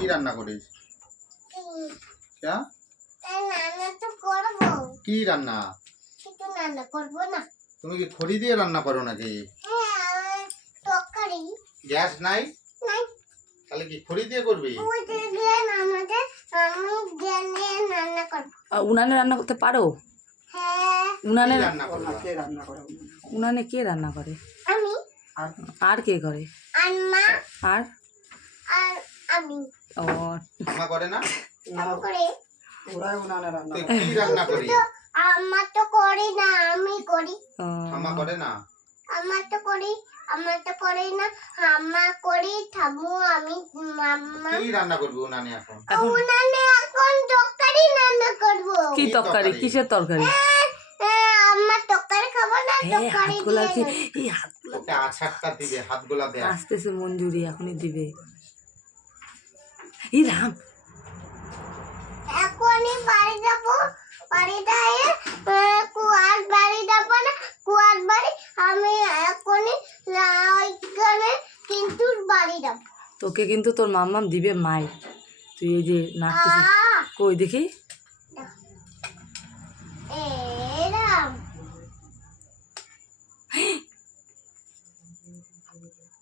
কি রান্না করিস? क्या? রান্না তো করবো। কি রান্না? কিছু রান্না করবো না। তুমি কি খড়ি দিয়ে রান্না করো নাকি? হ্যাঁ, তরকারি গ্যাস নাই? নাই। তাহলে কি খড়ি দিয়ে করবি? ওই যে গেন আমাদের, আমি গেলে রান্না করবো। উনানে রান্না করতে পারো? হ্যাঁ, উনানে কি রান্না করবা? উনানে কে রান্না করে? আমি আর কে করে? আর মা আর আর আমি। ও আমা করে না? আমি করে। তুই কি রান্না করি? আমার তো করি না, আমি করি। ও, আমা করে না? আমার তো করি, আমার তো করে না। আমা করি, ঠাম্মু, আমি, মাম্মা। কি রান্না করবি উনানে এখন? উনানে এখন তরকারি রান্না করবো। কি তরকারি? কিসের তরকারি? আমার তরকারি খাবো না, তরকারি হাতগুলা কি? দিয়ে এই হাতগুলা ওকে আছাড়টা দিবে, হাতগুলা দে। আসতেছে মঞ্জুরি, এখনই দিবে। এই রাম, এখনই বাড়ি যাবো, বাড়িটা কুয়ার বাড়ি যাবো না, কুয়ার বাড়ি আমি এখনই ওইখানে কিন্তু বাড়ি যাবো। তোকে কিন্তু তোর মাম্মাম দিবে মাই। তুই এই যে নাচতেছিস, কই দেখি। এরাম